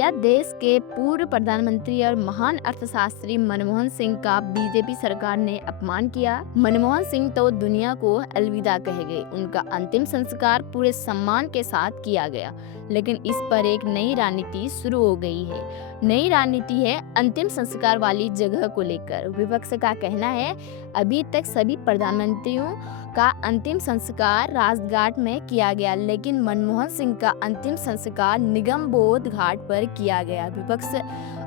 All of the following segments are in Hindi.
क्या देश के पूर्व प्रधानमंत्री और महान अर्थशास्त्री मनमोहन सिंह का बीजेपी सरकार ने अपमान किया? मनमोहन सिंह तो दुनिया को अलविदा कह गए। उनका अंतिम संस्कार पूरे सम्मान के साथ किया गया, लेकिन इस पर एक नई रणनीति शुरू हो गई है। नई रणनीति है अंतिम संस्कार वाली जगह को लेकर। विपक्ष का कहना है अभी तक सभी प्रधानमंत्रियों का अंतिम संस्कार राजघाट में किया गया, लेकिन मनमोहन सिंह का अंतिम संस्कार निगमबोध घाट पर किया गया। विपक्ष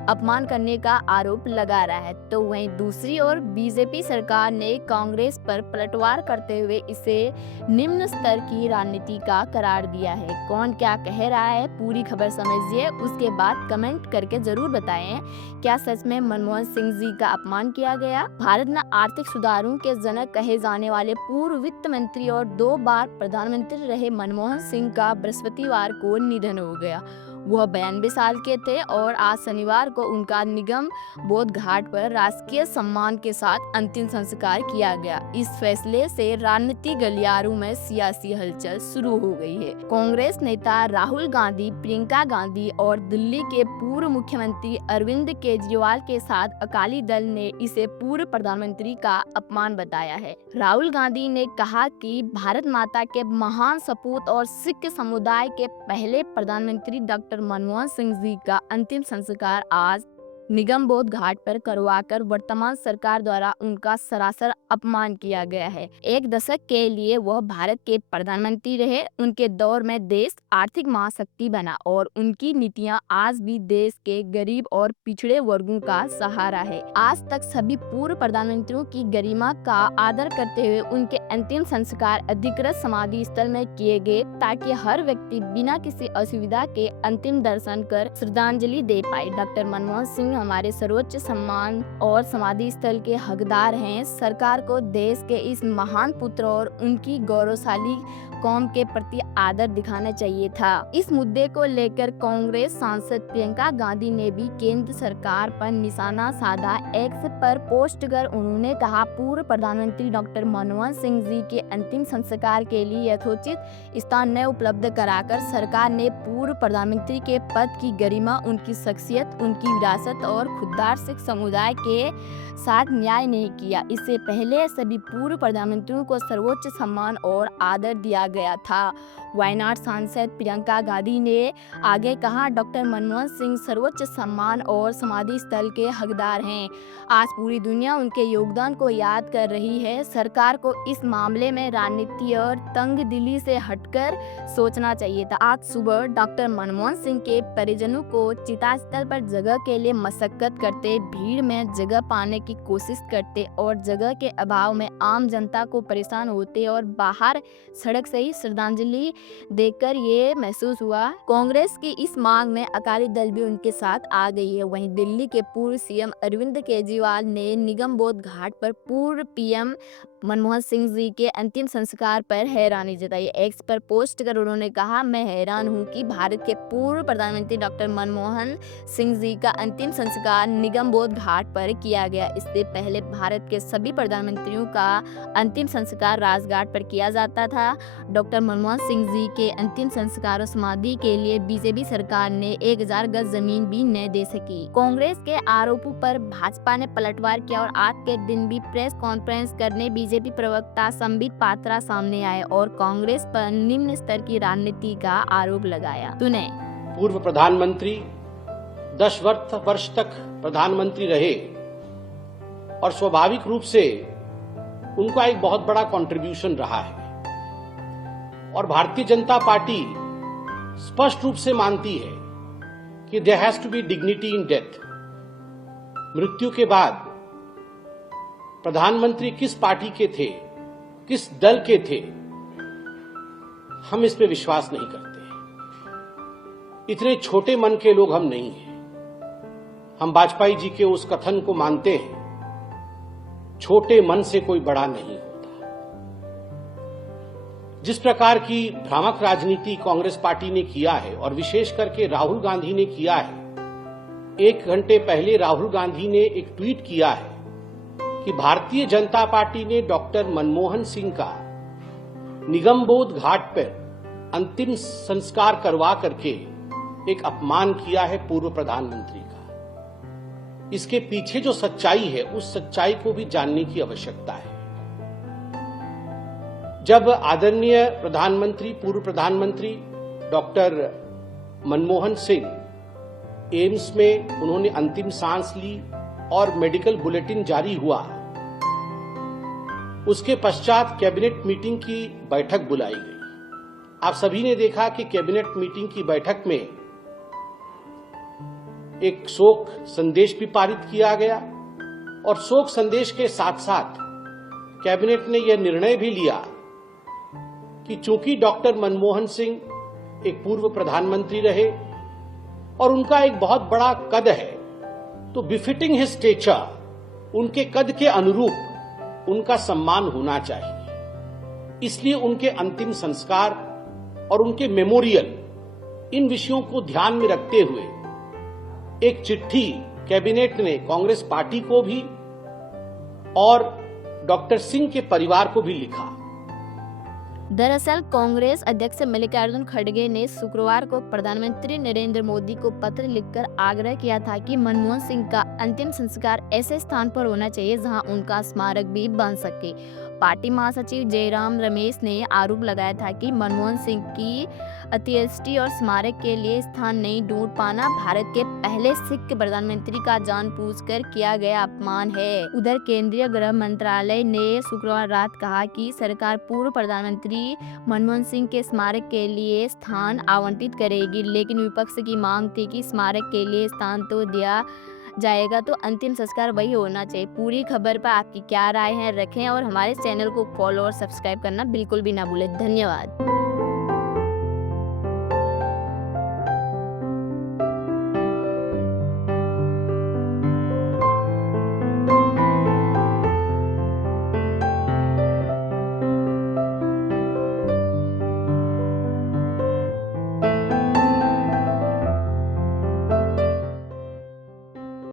अपमान करने का आरोप लगा रहा है, तो वहीं दूसरी ओर बीजेपी सरकार ने कांग्रेस पर पलटवार करते हुए इसे निम्न स्तर की रणनीति का करार दिया है। कौन क्या कह रहा है, पूरी खबर समझिए, उसके बाद कमेंट करके जरूर बताएं क्या सच में मनमोहन सिंह जी का अपमान किया गया। भारत में आर्थिक सुधारों के जनक कहे जाने वाले पूर्व वित्त मंत्री और 2 बार प्रधानमंत्री रहे मनमोहन सिंह का बृहस्पतिवार को निधन हो गया। वह 92 साल के थे और आज शनिवार को उनका निगम बोध घाट पर राजकीय सम्मान के साथ अंतिम संस्कार किया गया। इस फैसले से राजनीतिक गलियारों में सियासी हलचल शुरू हो गई है। कांग्रेस नेता राहुल गांधी, प्रियंका गांधी और दिल्ली के पूर्व मुख्यमंत्री अरविंद केजरीवाल के साथ अकाली दल ने इसे पूर्व प्रधानमंत्री का अपमान बताया है। राहुल गांधी ने कहा कि भारत माता के महान सपूत और सिख समुदाय के पहले प्रधानमंत्री डॉक्टर मनमोहन सिंह जी का अंतिम संस्कार आज निगमबोध घाट पर करवाकर वर्तमान सरकार द्वारा उनका सरासर अपमान किया गया है। 1 दशक के लिए वह भारत के प्रधानमंत्री रहे। उनके दौर में देश आर्थिक महाशक्ति बना और उनकी नीतियां आज भी देश के गरीब और पिछड़े वर्गों का सहारा है। आज तक सभी पूर्व प्रधानमंत्रियों की गरिमा का आदर करते हुए उनके अंतिम संस्कार अधिकृत समाधि स्थल में किए गए, ताकि हर व्यक्ति बिना किसी असुविधा के अंतिम दर्शन कर श्रद्धांजलि दे पाए। डॉक्टर मनमोहन सिंह हमारे सर्वोच्च सम्मान और समाधि स्थल के हकदार हैं। सरकार को देश के इस महान पुत्र और उनकी गौरवशाली कौम के प्रति आदर दिखाना चाहिए था। इस मुद्दे को लेकर कांग्रेस सांसद प्रियंका गांधी ने भी केंद्र सरकार पर निशाना साधा। एक्स पर पोस्ट कर उन्होंने कहा, पूर्व प्रधानमंत्री डॉक्टर मनमोहन सिंह जी के अंतिम संस्कार के लिए यथोचित स्थान न उपलब्ध कराकर सरकार ने पूर्व प्रधानमंत्री के पद की गरिमा, उनकी शख्सियत, उनकी विरासत और खुददार सिख समुदाय के साथ न्याय नहीं किया। इससे पहले सभी पूर्व प्रधानमंत्रियों को सर्वोच्च सम्मान और आदर दिया गया था। वायनाड सांसद प्रियंका गांधी ने आगे कहा, डॉक्टर मनमोहन सिंह सर्वोच्च सम्मान और समाधि स्थल के हकदार हैं। आज पूरी दुनिया उनके योगदान को याद कर रही है। सरकार को इस मामले में राजनीति और तंगदिली से हटकर सोचना चाहिए था। आज सुबह डॉक्टर मनमोहन सिंह के परिजनों को चिता स्थल पर जगह के लिए मशक्कत करते, भीड़ में जगह पाने की कोशिश करते और जगह के अभाव में आम जनता को परेशान होते और बाहर सड़क से ही श्रद्धांजलि देकर ये महसूस हुआ। कांग्रेस की इस मांग में अकाली दल भी उनके साथ आ गई है। वहीं दिल्ली के पूर्व सीएम अरविंद केजरीवाल ने निगमबोध घाट पर पूर्व पीएम मनमोहन सिंह जी के अंतिम संस्कार पर हैरानी जताई। एक्स पर पोस्ट कर उन्होंने कहा, मैं हैरान हूं कि भारत के पूर्व प्रधानमंत्री डॉक्टर मनमोहन सिंह जी का अंतिम संस्कार निगमबोध घाट पर किया गया। इससे पहले भारत के सभी प्रधानमंत्रियों का अंतिम संस्कार राजघाट पर किया जाता था। डॉक्टर मनमोहन सिंह जी के अंतिम संस्कार और समाधि के लिए बीजेपी सरकार ने 1000 गज जमीन भी न दे सकी। कांग्रेस के आरोपों पर भाजपा ने पलटवार किया और आज के दिन भी प्रेस कॉन्फ्रेंस करने बीजेपी प्रवक्ता संबित पात्रा सामने आए और कांग्रेस पर निम्न स्तर की राजनीति का आरोप लगाया। सुने। पूर्व प्रधानमंत्री 10 वर्ष तक प्रधानमंत्री रहे और स्वाभाविक रूप से उनका एक बहुत बड़ा कंट्रीब्यूशन रहा है और भारतीय जनता पार्टी स्पष्ट रूप से मानती है कि there has to be dignity in death. मृत्यु के बाद प्रधानमंत्री किस पार्टी के थे, किस दल के थे, हम इस पे विश्वास नहीं करते। इतने छोटे मन के लोग हम नहीं हैं। हम वाजपेयी जी के उस कथन को मानते हैं, छोटे मन से कोई बड़ा नहीं होता। जिस प्रकार की भ्रामक राजनीति कांग्रेस पार्टी ने किया है और विशेष करके राहुल गांधी ने किया है, 1 घंटे पहले राहुल गांधी ने एक ट्वीट किया है कि भारतीय जनता पार्टी ने डॉक्टर मनमोहन सिंह का निगमबोध घाट पर अंतिम संस्कार करवा करके एक अपमान किया है पूर्व प्रधानमंत्री का। इसके पीछे जो सच्चाई है, उस सच्चाई को भी जानने की आवश्यकता है। जब आदरणीय प्रधानमंत्री, पूर्व प्रधानमंत्री डॉक्टर मनमोहन सिंह एम्स में उन्होंने अंतिम सांस ली और मेडिकल बुलेटिन जारी हुआ, उसके पश्चात कैबिनेट मीटिंग की बैठक बुलाई गई। आप सभी ने देखा कि कैबिनेट मीटिंग की बैठक में एक शोक संदेश भी पारित किया गया और शोक संदेश के साथ साथ कैबिनेट ने यह निर्णय भी लिया कि चूंकि डॉक्टर मनमोहन सिंह एक पूर्व प्रधानमंत्री रहे और उनका एक बहुत बड़ा कद है, तो बिफिटिंग हिज स्टेचर, उनके कद के अनुरूप उनका सम्मान होना चाहिए। इसलिए उनके अंतिम संस्कार और उनके मेमोरियल, इन विषयों को ध्यान में रखते हुए एक चिट्ठी कैबिनेट ने कांग्रेस पार्टी को भी और डॉक्टर सिंह के परिवार को भी लिखा। दरअसल कांग्रेस अध्यक्ष मल्लिकार्जुन खड़गे ने शुक्रवार को प्रधानमंत्री नरेंद्र मोदी को पत्र लिखकर आग्रह किया था कि मनमोहन सिंह का अंतिम संस्कार ऐसे स्थान पर होना चाहिए जहां उनका स्मारक भी बन सके। पार्टी महासचिव जयराम रमेश ने आरोप लगाया था कि मनमोहन सिंह की अंत्येष्टि और स्मारक के लिए स्थान नहीं ढूंढ पाना भारत के पहले सिख प्रधानमंत्री का जानबूझकर किया गया अपमान है। उधर केंद्रीय गृह मंत्रालय ने शुक्रवार रात कहा कि सरकार पूर्व प्रधानमंत्री मनमोहन सिंह के स्मारक के लिए स्थान आवंटित करेगी, लेकिन विपक्ष की मांग थी कि स्मारक के लिए स्थान तो दिया जाएगा तो अंतिम संस्कार वही होना चाहिए। पूरी खबर पर आपकी क्या राय है रखें और हमारे चैनल को फॉलो और सब्सक्राइब करना बिल्कुल भी ना भूलें। धन्यवाद।